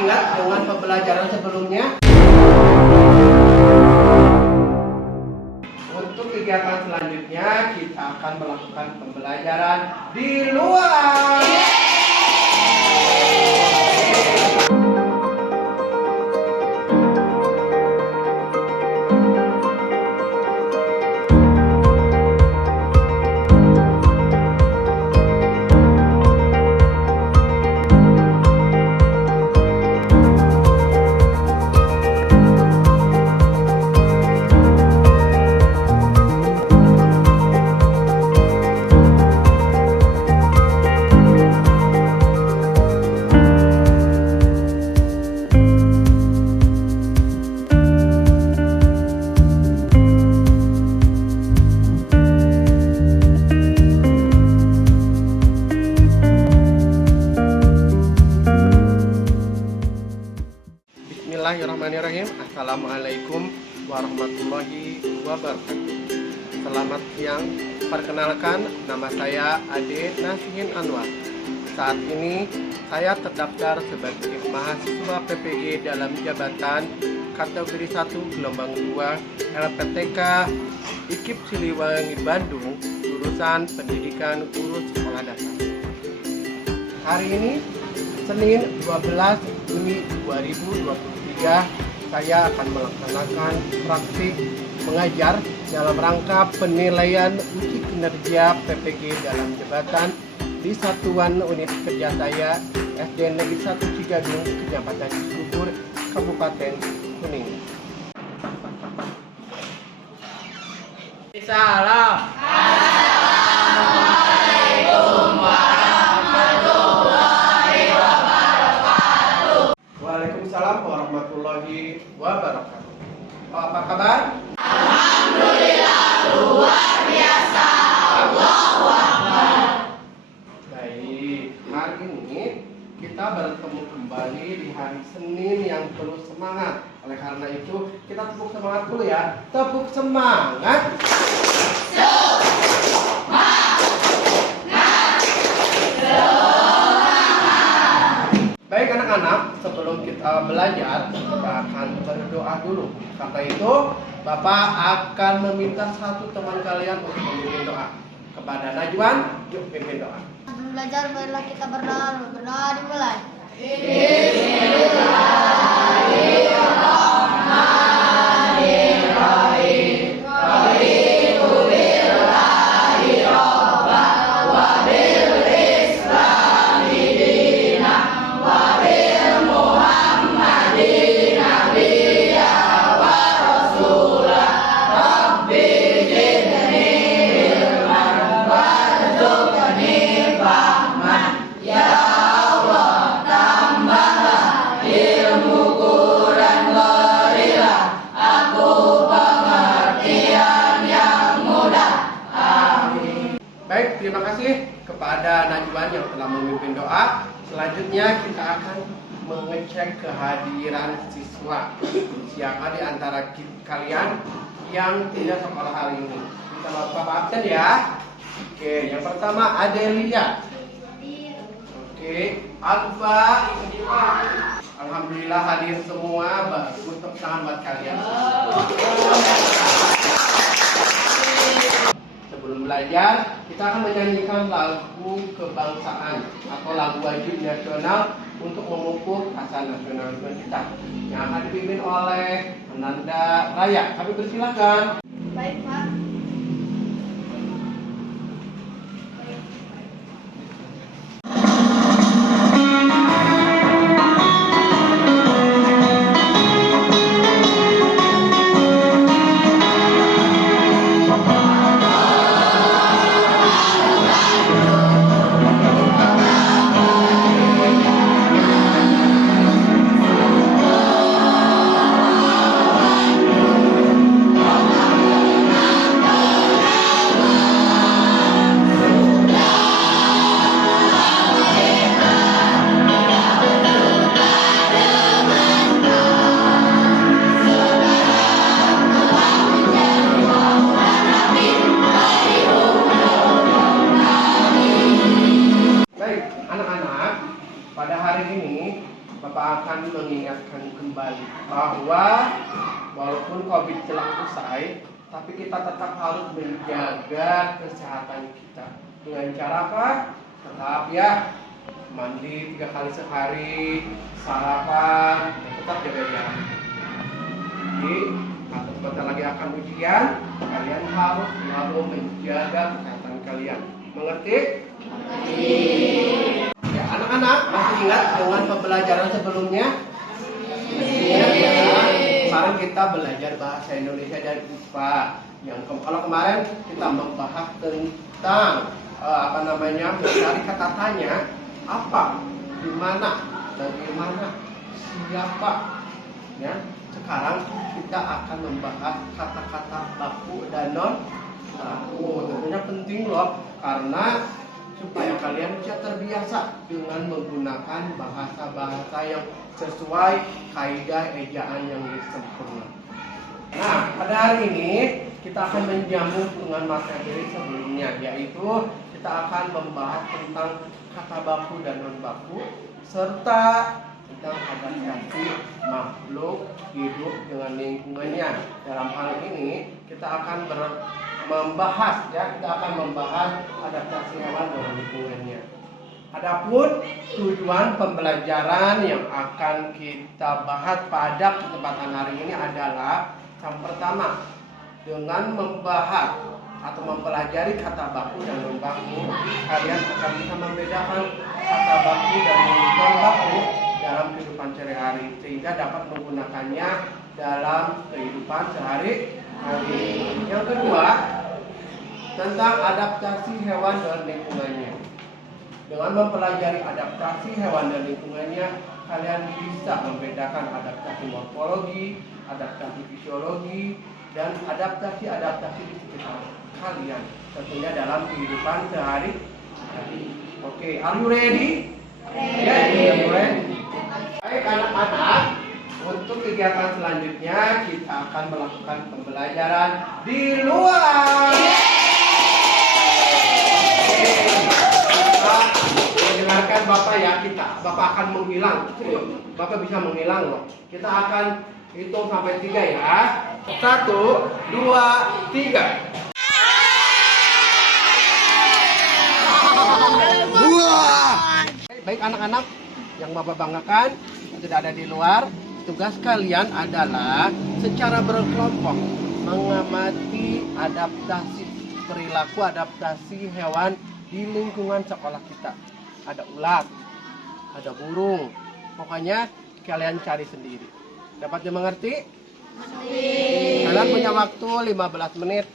ingat dengan pembelajaran sebelumnya? Untuk kegiatan selanjutnya kita akan melakukan pembelajaran di luar. Bismillahirrahmanirrahim. Assalamualaikum warahmatullahi wabarakatuh. Selamat siang. Perkenalkan, nama saya Ade Nasihin Anwar. Saat ini saya terdaftar sebagai mahasiswa PPG dalam jabatan kategori 1 gelombang 2 LPTK IKIP Siliwangi Bandung, jurusan Pendidikan Guru Sekolah Dasar. Hari ini Senin 12 Juni 2023, saya akan melaksanakan praktik mengajar dalam rangka penilaian uji kinerja PPG dalam jabatan di Satuan Unit Kerja saya SD Negeri 1 Cigadung, Kecamatan Cibubur, Kabupaten Kuning. Salam. Assalamualaikum warahmatullahi wabarakatuh. Waalaikumsalam warahmatullahi wabarakatuh. Apa kabar? Alhamdulillah luar biasa. Allahu Akbar. Baik, hari ini kita bertemu kembali di hari Senin yang penuh semangat. Oleh karena itu, kita tepuk semangat dulu ya. Tepuk semangat. Baik anak-anak, sebelum kita belajar, kita akan berdoa dulu. Karena itu, Bapak akan meminta satu teman kalian untuk memimpin doa. Kepada Najwan, yuk pimpin doa. Sebelum belajar, marilah kita berdoa. Berdoa dimulai. Baik, terima kasih kepada Najwan yang telah memimpin doa. Selanjutnya kita akan mengecek kehadiran siswa. Siapa di antara kalian yang tidak sekolah hari ini? Kita lakukan absen ya. Oke, yang pertama Adelia. Oke, Alfa. Alhamdulillah hadir semua. Bagus, tepuk tangan buat kalian. Sebelum belajar, kita akan menyanyikan lagu kebangsaan atau lagu wajib nasional untuk memupuk rasa nasionalisme kita yang akan dipimpin oleh Ananda Raya. Kami persilakan. Baik, Pak. Bapak akan mengingatkan kembali bahwa walaupun COVID telah usai, tapi kita tetap harus menjaga kesehatan kita. Dengan cara apa? Tetap ya, mandi 3 kali sehari, sarapan, dan tetap jaga jarak. Jadi, atau sebentar lagi akan ujian, kalian harus selalu menjaga kesehatan kalian. Mengerti? Ya, anak-anak masih ingat dengan pembelajaran sebelumnya? Ingat ya. Kemarin kita belajar bahasa Indonesia dan IPA. Kalau kemarin kita membahas tentang mencari kata tanya, apa, di mana, bagaimana, siapa. Ya, sekarang kita akan membahas kata-kata baku dan non baku. Tentunya penting loh, karena supaya kalian bisa terbiasa dengan menggunakan bahasa-bahasa yang sesuai kaidah ejaan yang sempurna. Nah, pada hari ini kita akan menyambung dengan materi sebelumnya, yaitu kita akan membahas tentang kata baku dan non baku serta tentang adaptasi makhluk hidup dengan lingkungannya. Dalam hal ini kita akan membahas adaptasi hewan dengan lingkungannya. Adapun tujuan pembelajaran yang akan kita bahas pada kesempatan hari ini adalah yang pertama, dengan membahas atau mempelajari kata baku dan non baku, kalian akan bisa membedakan kata baku dan non baku dalam kehidupan sehari-hari, sehingga dapat menggunakannya dalam kehidupan sehari-hari. Yang kedua, tentang adaptasi hewan dan lingkungannya. Dengan mempelajari adaptasi hewan dan lingkungannya, kalian bisa membedakan adaptasi morfologi, adaptasi fisiologi, dan adaptasi di sekitar kalian, tentunya dalam kehidupan sehari-hari. Oke, are you ready? Ready. Baik anak-anak, untuk kegiatan selanjutnya kita akan melakukan pembelajaran di luar. Dengarkan Bapak ya, Bapak akan menghilang. Bapak bisa menghilang loh. Kita akan hitung sampai 3 ya. 1, 2, 3. Baik anak-anak yang Bapak banggakan yang sudah ada di luar, tugas kalian adalah secara berkelompok mengamati adaptasi perilaku adaptasi hewan di lingkungan sekolah kita. Ada ulat, ada burung, pokoknya kalian cari sendiri. Dapat dimengerti? Kalian punya waktu 15 menit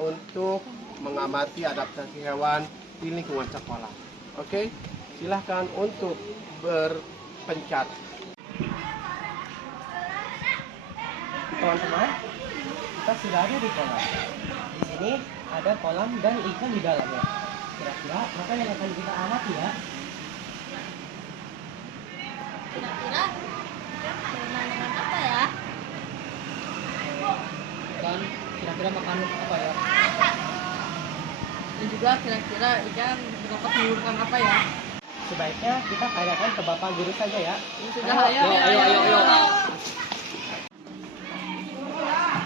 untuk mengamati adaptasi hewan di lingkungan sekolah. Oke, silahkan untuk berpencar. Teman-teman, kita sudah ada di kolam. Di sini ada kolam dan ikan di dalamnya. Kira-kira apa yang akan kita amati ya? Kira-kira makanan apa ya? Dan kira-kira makanan apa ya? Dan juga kira-kira ikan dapat menurunkan apa ya? Sebaiknya kita tanyakan ke Bapak Guru saja ya. Sudah, ayo.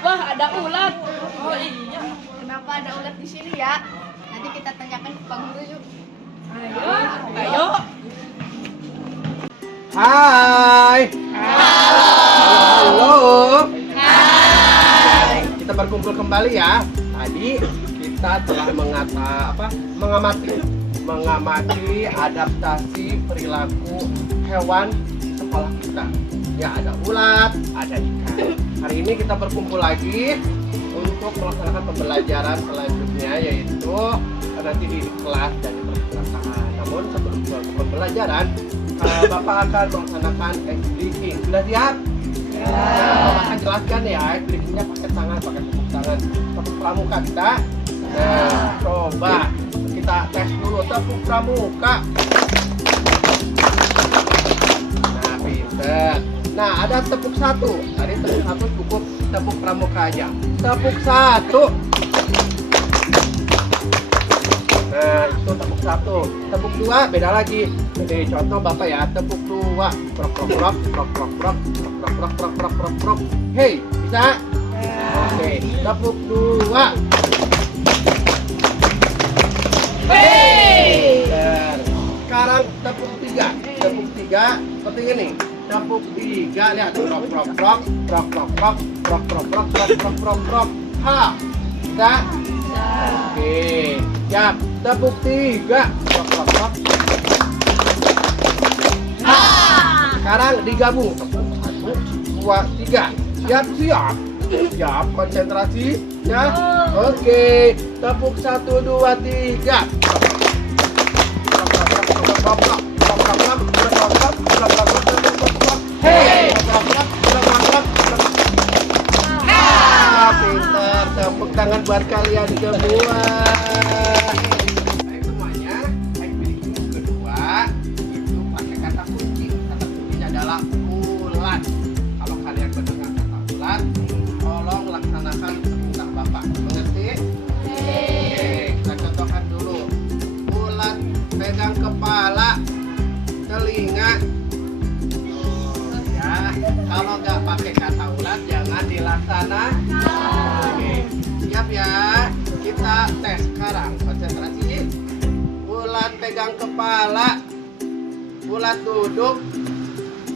Wah, ada ulat. Oh iya. Kenapa ada ulat di sini ya? Nanti kita tanyakan ke Pak Guru yuk. Ayo. Hai. Halo. Hai. Kita berkumpul kembali ya. Tadi kita telah mengamati adaptasi perilaku hewan di sekolah kita. Ya, ada ulat, ada ikan. Hari ini kita berkumpul lagi untuk melaksanakan pembelajaran selanjutnya, yaitu nanti di kelas dan di perpustakaan. Namun sebelum pembelajaran, Bapak akan melaksanakan ice breathing. Sudah siap? Ya. Bapak akan jelaskan ya, ice breathingnya pakai tangan, pakai tepuk tangan, tepuk pramuka kita. Nah, coba kita tes dulu tepuk pramuka. Nah, pinter. Nah, ada tepuk 1. Tadi tepuk 1 cukup tepuk pramuka aja. Tepuk 1. Nah, itu tepuk 1. Tepuk 2 beda lagi. Jadi contoh Bapak ya, tepuk 2. dua. Prok prok prok prok prok prok prok prok prok prok prok prok. Hei, bisa? Oke, tepuk dua. Sekarang tepuk tiga. Tepuk tiga seperti ini. Tepuk tiga, lihat. Prok prok prok prok prok prok prok prok prok prok prok prok prok. Ha, bisa? Oke, siap. Tepuk tiga. Prok prok prok. Ha. Sekarang digabung. Satu, dua, tiga. Siap, siap. Siap, konsentrasi. Ya. Oke, tepuk satu, dua, tiga. Hei, pintar. Tepuk tangan buat kalian semua. Baik semuanya, activity kedua itu pakai kata kunci. Kata kuncinya adalah bulat. Kalau kalian mendengar kata bulat, tolong laksanakan perintah Bapak. Mengerti? Oke, kita contohkan dulu. Bulat, pegang kepala, telinga. Oh, ya. Kalau nggak pakai kata ulat, jangan dilaksanakan. Oke, siap ya. Kita tes sekarang. Konsentrasi. Bulat pegang kepala, bulat duduk,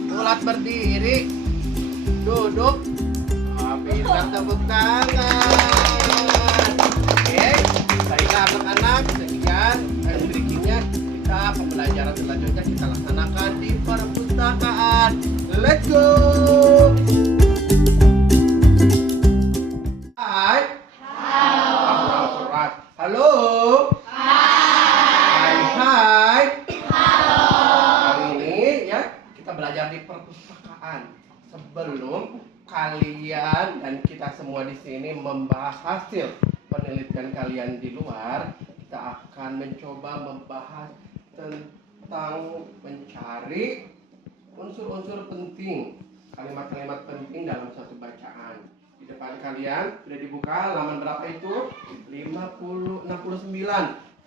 bulat berdiri, duduk. Oh, pintar, tepuk tangan. Oke, baiklah anak-anak. Sekian berikutnya kita pembelajaran selanjutnya kita laksanakan di perpustakaan. Let's go. Hai. Halo. Hai. Hai. Hari ini ya kita belajar di perpustakaan. Sebelum kalian dan kita semua di sini membahas hasil penelitian kalian di luar, kita akan mencoba membahas tentang mencari unsur-unsur penting, kalimat-kalimat penting dalam suatu bacaan. Di depan kalian sudah dibuka halaman berapa itu? 69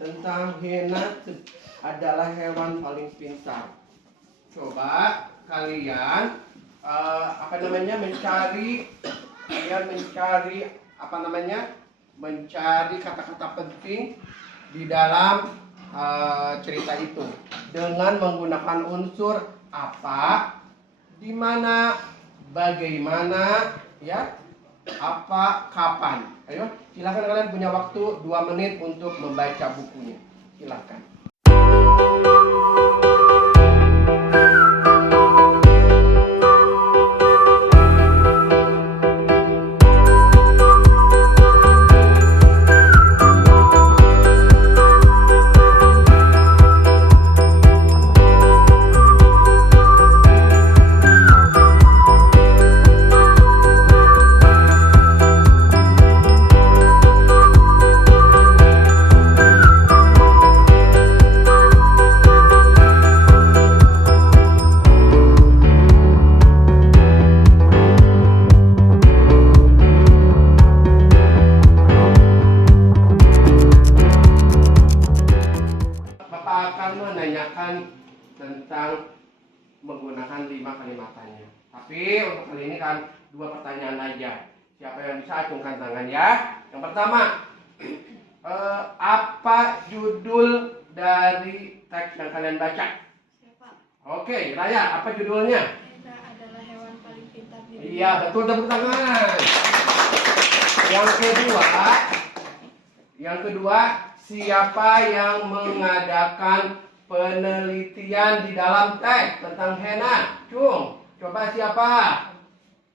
tentang Hena adalah hewan paling pintar. Coba kalian mencari kata-kata penting di dalam cerita itu dengan menggunakan unsur apa, di mana, bagaimana, ya, apa, kapan. Ayo, silakan kalian punya waktu 2 menit untuk membaca bukunya. Silakan. Tentang menggunakan 5 kalimatannya. Tapi untuk kali ini kan 2 pertanyaan aja. Siapa yang bisa acungkan tangan ya? Yang pertama, apa judul dari teks yang kalian baca? Siapa? Oke, Raya, apa judulnya? Hena adalah hewan paling pintar di dunia. Iya, betul, tepuk tangan. Yang kedua, siapa yang mengadakan penelitian di dalam teks tentang Hena? Cung, coba siapa?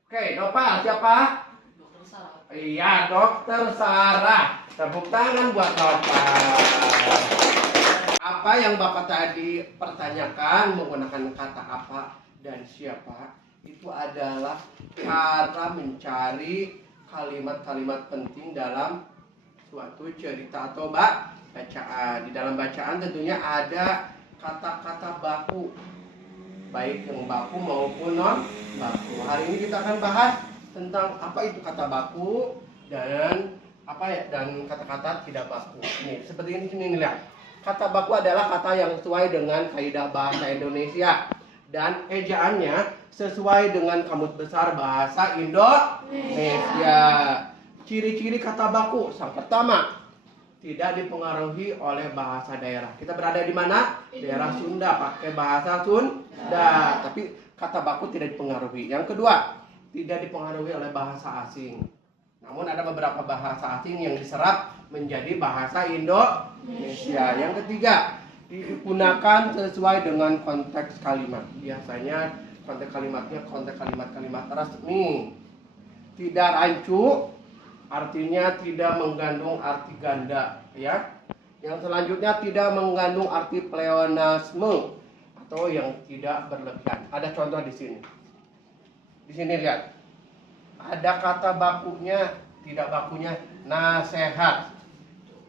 Oke, Nopal, siapa? Dokter Sarah. Iya, Dokter Sarah. Tepuk tangan buat Nopal. Apa yang Bapak tadi pertanyakan menggunakan kata apa dan siapa, itu adalah cara mencari kalimat-kalimat penting dalam suatu cerita atau bacaan. Di dalam bacaan tentunya ada kata-kata baku, baik yang baku maupun non baku. Hari ini kita akan bahas tentang apa itu kata baku dan dan kata-kata tidak baku. Nih, seperti ini sini nih, lihat. Kata baku adalah kata yang sesuai dengan kaidah bahasa Indonesia. dan ejaannya sesuai dengan Kamus Besar Bahasa Indonesia. Ciri-ciri kata baku. Yang pertama, tidak dipengaruhi oleh bahasa daerah. Kita berada di mana? Daerah Sunda, pakai bahasa Sunda. Tapi kata baku tidak dipengaruhi. Yang kedua, tidak dipengaruhi oleh bahasa asing. Namun ada beberapa bahasa asing yang diserap menjadi bahasa Indonesia. Yang ketiga, digunakan sesuai dengan konteks kalimat. Biasanya konteks kalimatnya konteks kalimat-kalimat resmi. Tidak rancu, artinya tidak mengandung arti ganda, ya. Yang selanjutnya tidak mengandung arti pleonasme atau yang tidak berlebihan. Ada contoh di sini. Di sini lihat. Ada kata bakunya, tidak bakunya nasihat.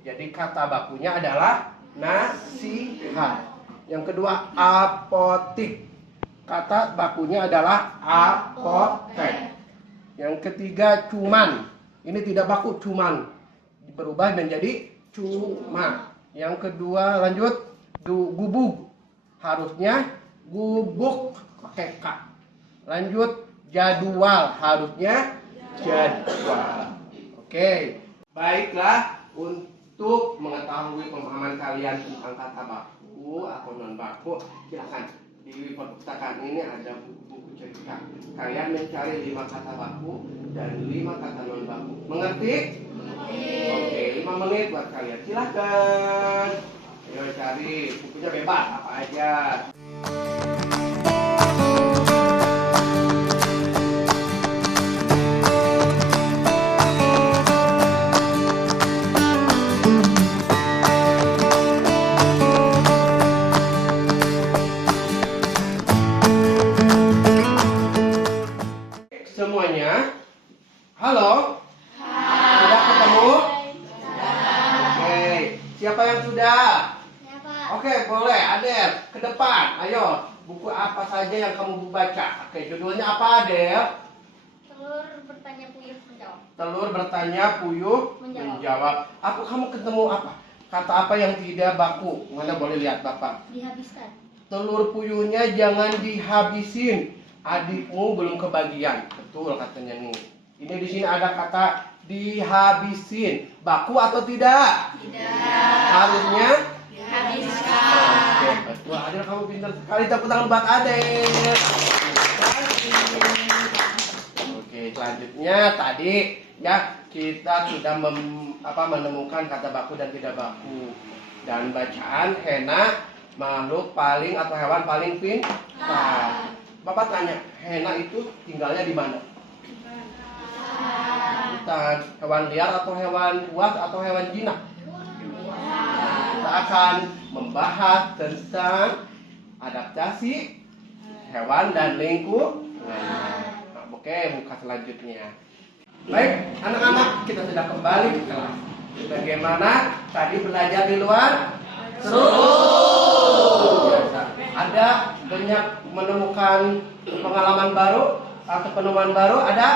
Jadi kata bakunya adalah nasihat. Yang kedua apotik. Kata bakunya adalah apotek. Yang ketiga cuman. Ini tidak baku, cuman berubah menjadi cuma. Yang kedua lanjut gubuk. Harusnya gubuk pakai K. Lanjut jadwal, harusnya jadwal. Oke. Baiklah, untuk mengetahui pemahaman kalian tentang kata baku atau non baku, silakan di perpustakaan ini ada buku-buku cerita. Kalian mencari 5 kata baku dan 5 kata non baku. Mengerti? Oke, 5 menit buat kalian. Silakan. Ayo cari bukunya, bebas apa aja. Semuanya, halo? Sudah ketemu? Oke, siapa yang sudah? Oke, boleh, Adel, ke depan. Ayo, buku apa saja yang kamu baca? Oke, judulnya apa, Adel? Telur bertanya puyuh menjawab. Telur bertanya, puyuh menjawab. Apa kamu ketemu apa? Kata apa yang tidak baku? Mana boleh lihat Bapak? Dihabiskan. Telur puyuhnya jangan dihabisin. Adikmu belum kebagian. Betul katanya nih. Ini di sini ada kata dihabisin. Baku atau tidak? Tidak. Harusnya Dihabiskan. oke, betul. Adel, kamu pintar sekali. Tepuk tangan buat Adel. Oke, selanjutnya tadi ya kita sudah menemukan kata baku dan tidak baku. Dan bacaan Hena makhluk paling atau hewan paling pintar. Bapak tanya, Hena itu tinggalnya di mana? Hutan. Hewan liar atau hewan buas atau hewan jinak? Kita akan membahas tentang adaptasi hewan dan lingkungan. Oke, muka selanjutnya. Baik, anak-anak, kita sudah kembali ke kelas. Bagaimana tadi belajar di luar? Seru. Ada banyak menemukan pengalaman baru atau penemuan baru? Ada?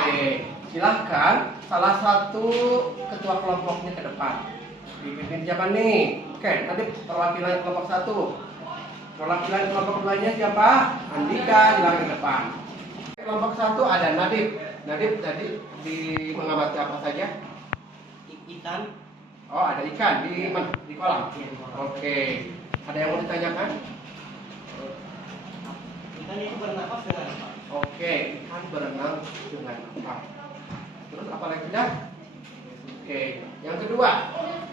Oke, silahkan salah satu ketua kelompoknya ke depan. Dipimpin siapa nih? Oke, nanti perwakilan kelompok 1. Perwakilan kelompok 2-nya siapa? Andika, silakan ke depan. Kelompok 1 ada Nadib. Nadib tadi mengamati apa saja? Ikan. Oh, ada ikan di mana? Di kolam. Oke. Ada yang mau ditanyakan? Ikan itu bernafas dengan apa? Oke, ikan berenang dengan apa? Terus apa lagi dah? Oke, yang kedua,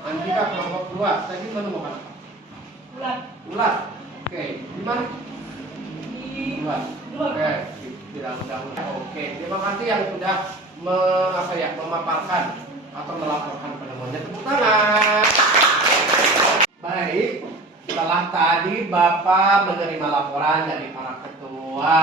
Andika kelompok 2 tadi menemukan apa? Ulat. Ulat. Oke, di mana? Ulat. Oke, di dalam. Oke, terima kasih yang sudah memaparkan atau melaporkan penemuannya. Tepuk tangan. Baik, setelah tadi Bapak menerima laporan dari para ketua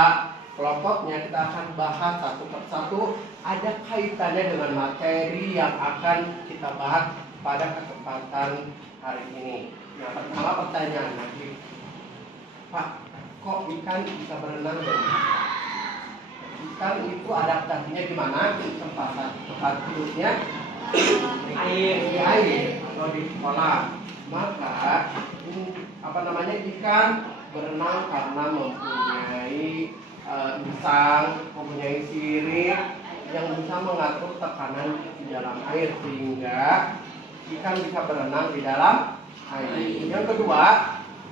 kelompoknya, kita akan bahas satu persatu. Ada kaitannya dengan materi yang akan kita bahas pada kesempatan hari ini. Yang pertama pertanyaan lagi, Pak, kok ikan bisa berenang dan ikan itu adaptasinya di mana? Tempat hidupnya di air atau di kolam. Maka ikan berenang karena mempunyai insang, mempunyai sirip yang bisa mengatur tekanan di dalam air sehingga ikan bisa berenang di dalam air. Yang kedua,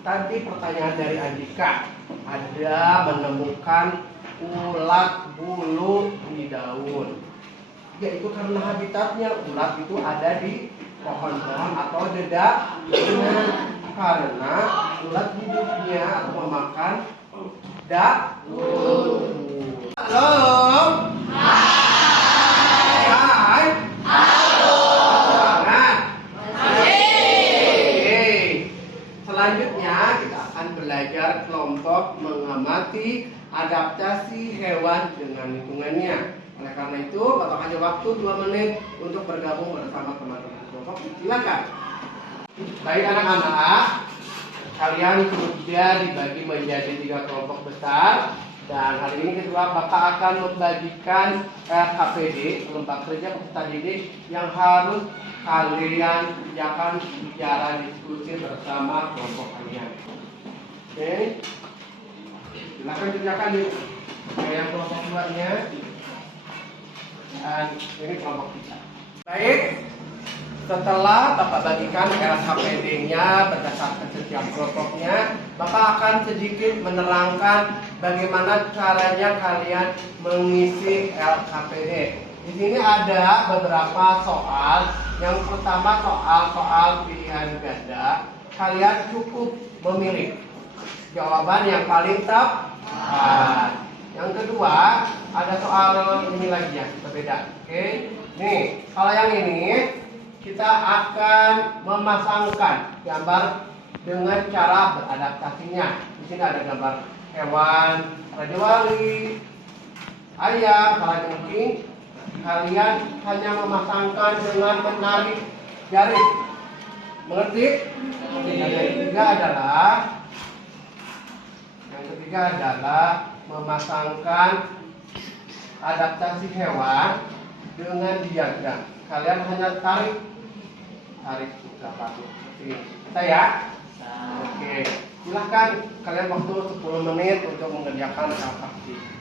tadi pertanyaan dari Andika, ada menemukan ulat bulu di daun. Yaitu karena habitatnya ulat itu ada di pohon-pohon atau dedaunan, karena ulat hidupnya atau memakan daun. Halo. Hai. Halo. Selanjutnya kita akan belajar kelompok mengamati adaptasi hewan dengan lingkungannya. Oleh karena itu, Bapak hanya waktu 2 menit untuk bergabung bersama teman-teman kelompok. Silakan. Baik anak-anak, kalian sudah dibagi menjadi 3 kelompok besar. Dan hari ini kedua Bapak akan membagikan LKPD, lomba kerja peserta didik, yang harus kalian kerjakan secara diskusi bersama kelompok kalian. Oke, silakan kerjakan yuk. Yang kelompok 2-nya. Dan ini kelompok kita. Baik, setelah Bapak bagikan LKPD-nya berdasarkan setiap kelompoknya, Bapak akan sedikit menerangkan bagaimana caranya kalian mengisi LKPD. Di sini ada beberapa soal. Yang pertama soal pilihan ganda. Kalian cukup memilih jawaban yang paling tepat. Yang kedua, ada soal ini lagi ya, berbeda. Oke. Nih, kalau yang ini kita akan memasangkan gambar dengan cara beradaptasinya. Di sini ada gambar hewan, raja wali, ayam, kalajengking. Kalian hanya memasangkan dengan menarik garis. Mengerti? Yang ketiga adalah memasangkan adaptasi hewan dengan diagram. Kalian hanya tarik gambar seperti ini. Bisa ya? Oke. Silahkan kalian waktu 10 menit untuk mengerjakan LKPD.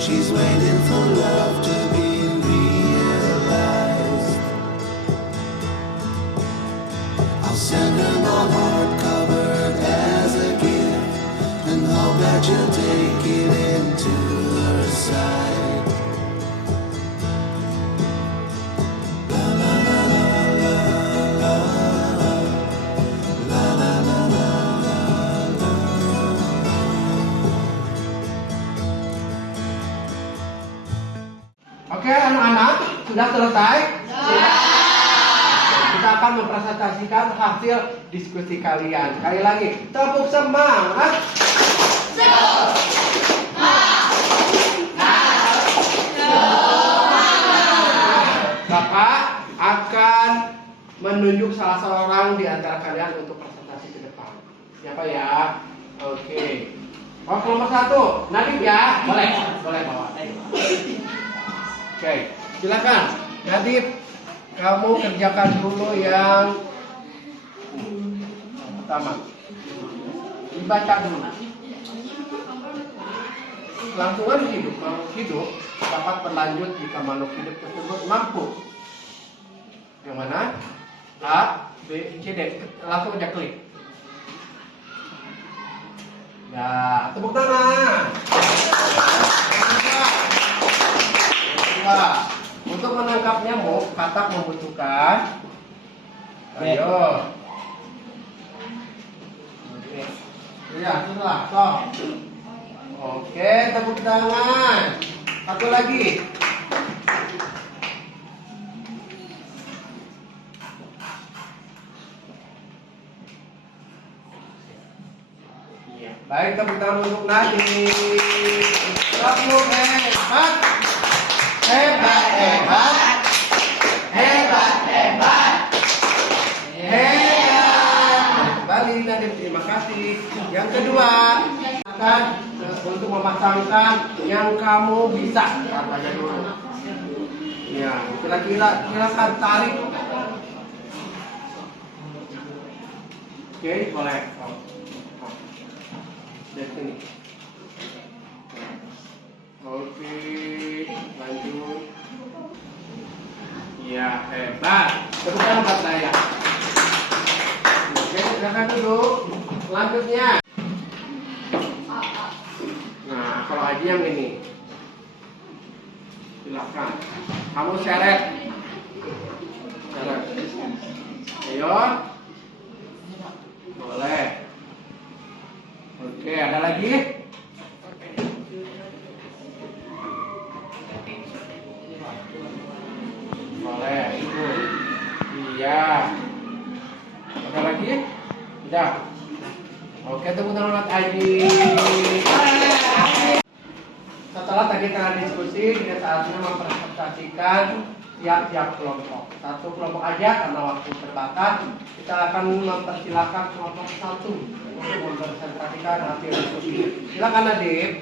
She's waiting for love to be realized. I'll send her my heart covered as a gift, and hope that you'll take it into her side. La la la la la la la la la la. Oke anak-anak, sudah selesai? Sudah. Kita akan mempresentasikan hasil diskusi kalian. Sekali lagi, tepuk semangat. Bapak akan menunjuk salah seorang di antara kalian untuk presentasi ke depan. Siapa ya? Oke. Oh, kelompok 1, Nadif ya? Boleh bawa. Oke, silakan. Nadif, kamu kerjakan dulu yang pertama. Dibaca dulu. Kelangsungan hidup makhluk hidup dapat berlanjut jika makhluk hidup tersebut mampu. Yang mana? A, B, C, D. Langsung aja klik. Ya, tepuk tangan. Untuk menangkap nyamuk, katak membutuhkan. Ayo. Oke. Ya, sudah. Stop. Oke, tepuk tangan. Satu lagi. Baik, tepuk tangan untuk Nadif. Kamu hebat. Hebat, hebat. Hebat, hebat. Hebat. Kembali Nadif, terima kasih. Yang kedua, akan untuk memasangkan yang kamu bisa. Katanya dulu. Ya, silakan tarik. Oke, boleh. Dari sini. Oke, lanjut. Ya, hebat. Teruskan buat saya. Oke, silakan duduk. Selanjutnya. Nah, kalau Haji yang ini. Silakan. Kamu seret. Seret. Ayo. Boleh. Oke, ada lagi? Boleh, ibu. Iya. Ada lagi? Udah. Oke, tepuk tangan buat Aji. Setelah tadi kita diskusi, kita saatnya mempresentasikan tiap-tiap kelompok. Satu kelompok aja karena waktu terbatas. Kita akan mempersilahkan kelompok satu untuk mempresentasikan hasil diskusi. Silakan Nadif.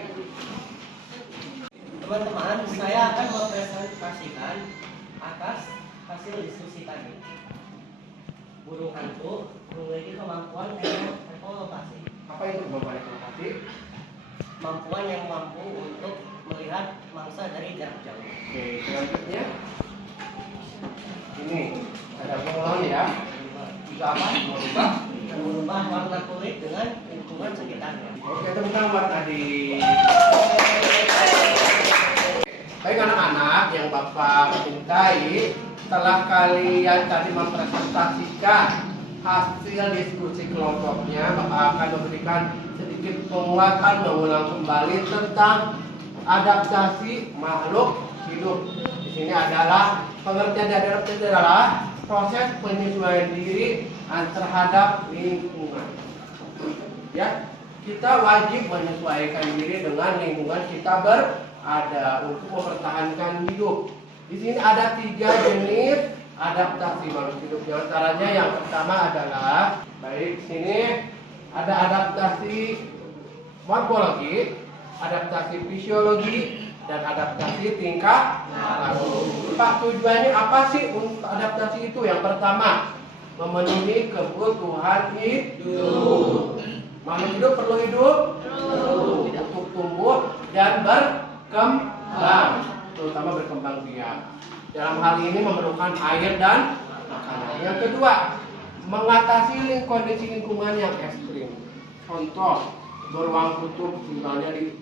Teman-teman, saya akan mempresentasikan atas hasil diskusi tadi. Burung hantu memiliki kemampuan ekolokasi. Apa itu kemampuan ekolokasi? Kemampuan yang mampu untuk melihat mangsa dari jarak jauh. Oke, selanjutnya ini ada bunglon ya. Bisa apa? Mengubah warna kulit dengan lingkungan sekitarnya. Oke, tepuk tangan buat Adi. Baik anak-anak yang Bapak cintai, setelah kalian tadi mempresentasikan hasil diskusi kelompoknya, Bapak akan memberikan sedikit penguatan mengulang kembali tentang adaptasi makhluk hidup. Di sini adalah pengertian dari adaptasi adalah proses penyesuaian diri terhadap lingkungan. Ya, kita wajib menyesuaikan diri dengan lingkungan kita berada untuk mempertahankan hidup. Di sini ada 3 jenis adaptasi makhluk hidup. Di antaranya yang pertama adalah baik sini ada adaptasi morfologi, adaptasi fisiologi, dan adaptasi tingkah laku. Pak, tujuannya apa sih untuk adaptasi itu? Yang pertama, memenuhi kebutuhan hidup. Makhluk hidup perlu hidup untuk tumbuh dan berkembang, terutama berkembang biak. Dalam hal ini memerlukan air dan makanan. Yang kedua, mengatasi kondisi lingkungan yang ekstrim. Contoh, beruang kutub tinggalnya di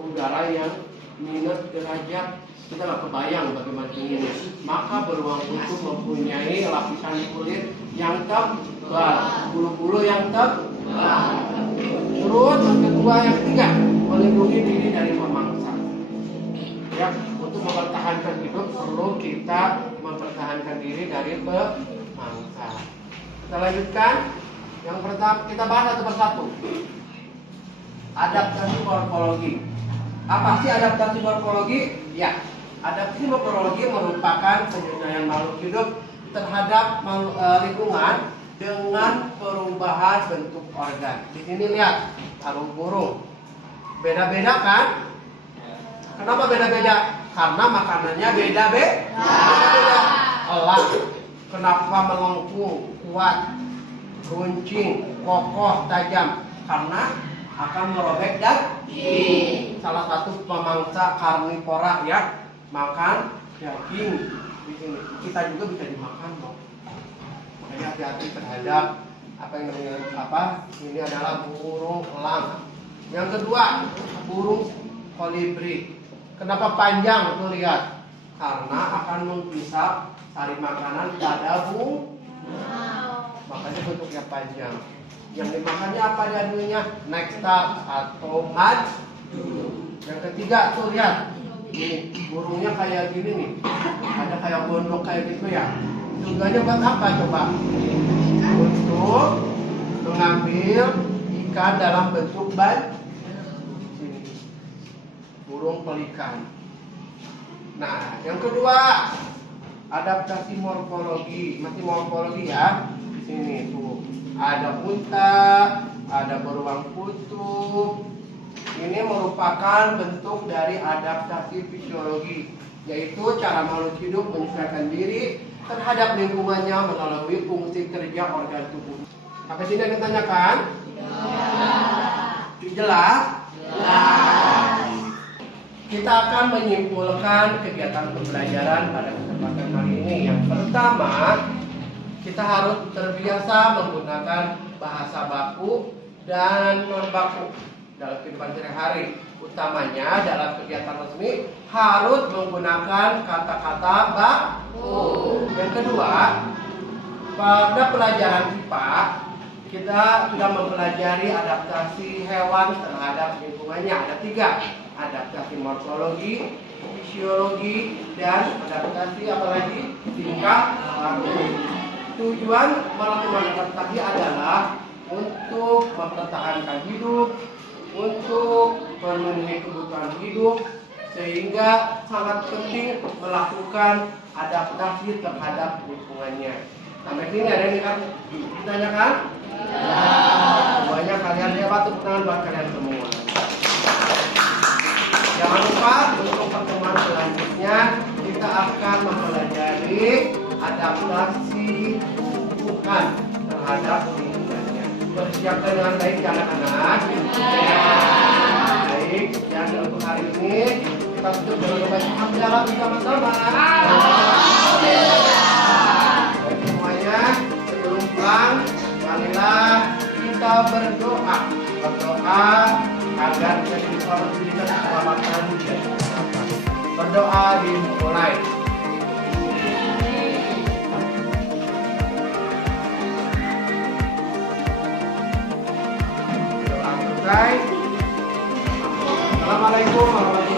udara yang minus derajat, kita nggak kebayang bagaimana dinginnya. Maka beruang kutub mempunyai lapisan kulit yang tebal, bulu-bulu yang tebal. Terus yang kedua, yang ketiga, melindungi diri dari pemangsa. Ya, untuk mempertahankan hidup perlu kita mempertahankan diri dari pemangsa. Kita lanjutkan. Yang pertama kita bahas satu persatu. Adaptasi morfologi. Apa sih adaptasi morfologi? Ya, adaptasi morfologi merupakan penyesuaian makhluk hidup terhadap lingkungan dengan perubahan bentuk organ. Di sini lihat, sarung burung. Beda-beda kan? Kenapa beda-beda? Karena makanannya beda-beda. Elang. Kenapa melengkung, kuat, runcing, kokoh, tajam? Karena akan merobek daging. Salah satu pemangsa karnivora ya, makan daging. Di sini kita juga bisa dimakan loh. Makanya hati-hati terhadap apa yang namanya apa? Ini adalah burung elang. Yang kedua, burung kolibri. Kenapa panjang tuh lihat? Karena akan menghisap sari makanan pada bunga. Makanya bentuknya panjang. Yang dimakannya apa jadinya? Nektar atau madu. Yang ketiga tuh lihat, ini burungnya kayak gini nih, ada kayak gondok kayak gitu ya. Tujuannya buat apa coba? Untuk mengambil ikan dalam bentuk sini, burung pelikan. Nah, yang kedua, adaptasi morfologi. Masih morfologi ya. Di sini tuh ada unta, ada beruang kutub. Ini merupakan bentuk dari adaptasi fisiologi, yaitu cara makhluk hidup menyesuaikan diri terhadap lingkungannya melalui fungsi kerja organ tubuh. Sampai sini ada yang tanyakan? Jelas? Kita akan menyimpulkan kegiatan pembelajaran pada kesempatan kali ini. Yang pertama, kita harus terbiasa menggunakan bahasa baku dan non baku dalam kehidupan sehari-hari. Utamanya dalam kegiatan resmi harus menggunakan kata-kata baku. Yang kedua, pada pelajaran IPA kita sudah mempelajari adaptasi hewan terhadap lingkungannya. Ada 3, adaptasi morfologi, fisiologi, dan adaptasi apalagi tingkah laku. Tujuan melakukan adaptasi adalah untuk mempertahankan hidup, untuk memenuhi kebutuhan hidup, sehingga sangat penting melakukan adaptasi terhadap lingkungannya. Sampai sini ada yang ditanyakan? Semuanya kalian hebat, tepuk tangan buat kalian semua. Jangan lupa untuk pertemuan selanjutnya kita akan mempelajari adaptasi tumbuhan terhadap lingkungannya. Persiapkan dengan baik anak-anak. Baik, dan untuk hari ini kita tutup dengan baik hamdalah bersama-sama. Baik semuanya, sebelum pulang, marilah kita berdoa agar kita bisa diberikan keselamatan dan kesehatan. Berdoa dimulai. Doa selesai. Assalamualaikum warahmatullahi wabarakatuh.